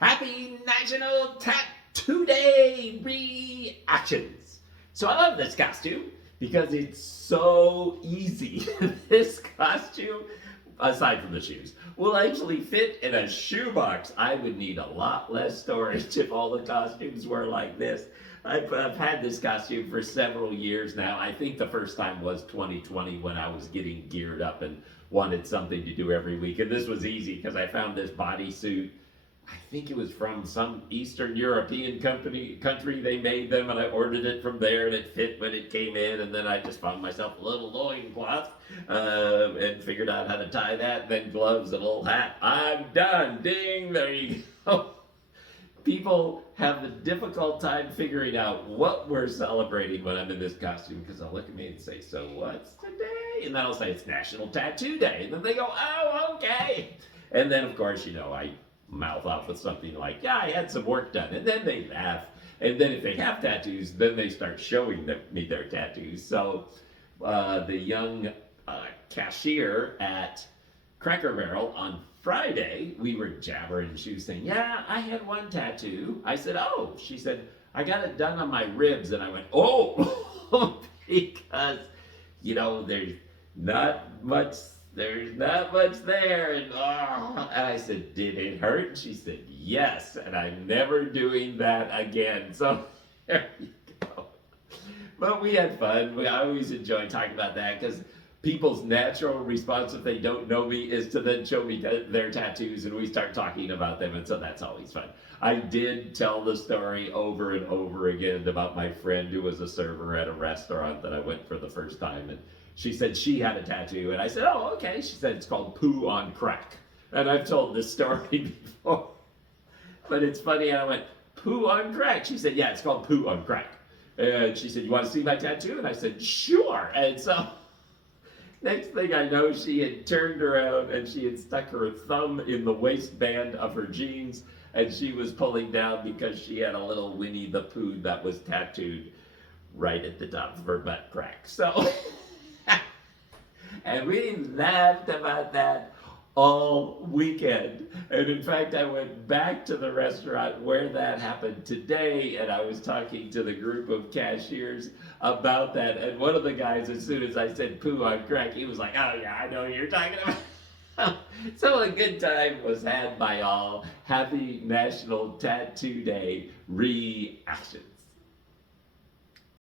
Happy National Tattoo Day reactions. So I love this costume because it's so easy. This costume, aside from the shoes, will actually fit in a shoebox. I would need a lot less storage if all the costumes were like this. I've had this costume for several years now. I think the first time was 2020 when I was getting geared up and wanted something to do every week. And this was easy because I found this bodysuit. I think it was from some Eastern European country. They made them, and I ordered it from there, and it fit when it came in. And then I just found myself a little loincloth and figured out how to tie that. Then gloves and a little hat. I'm done. Ding. There you go. People have a difficult time figuring out what we're celebrating when I'm in this costume because they'll look at me and say, "So what's today?" And then I'll say, "It's National Tattoo Day." And then they go, "Oh, okay." And then, of course, I mouth off with something like, "Yeah, I had some work done." And then they laugh. And then if they have tattoos, then they start showing me their tattoos. So the young cashier at Cracker Barrel on Friday, we were jabbering, and she was saying, "Yeah, I had one tattoo." I said, "Oh." She said, "I got it done on my ribs." And I went, "Oh," because, there's not much there. And I said, "Did it hurt?" And she said, "Yes." And I'm never doing that again. So there you go. But we had fun. I always enjoy talking about that because people's natural response if they don't know me is to then show me their tattoos and we start talking about them, and so that's always fun. I did tell the story over and over again about my friend who was a server at a restaurant that I went for the first time, and she said she had a tattoo, and I said, "Oh, okay." She said it's called Poo on Crack, and I've told this story before, but it's funny. And I went, "Poo on Crack?" She said, "Yeah, it's called Poo on Crack." And she said, "You want to see my tattoo?" And I said, "Sure." And so next thing I know, she had turned around and she had stuck her thumb in the waistband of her jeans, and she was pulling down because she had a little Winnie the Pooh that was tattooed right at the top of her butt crack. So, and we laughed about that all weekend. And in fact, I went back to the restaurant where that happened today, and I was talking to the group of cashiers about that. And one of the guys, as soon as I said "Poo on Crack," he was like, "Oh yeah, I know what you're talking about." So a good time was had by all. Happy National Tattoo Day reaction.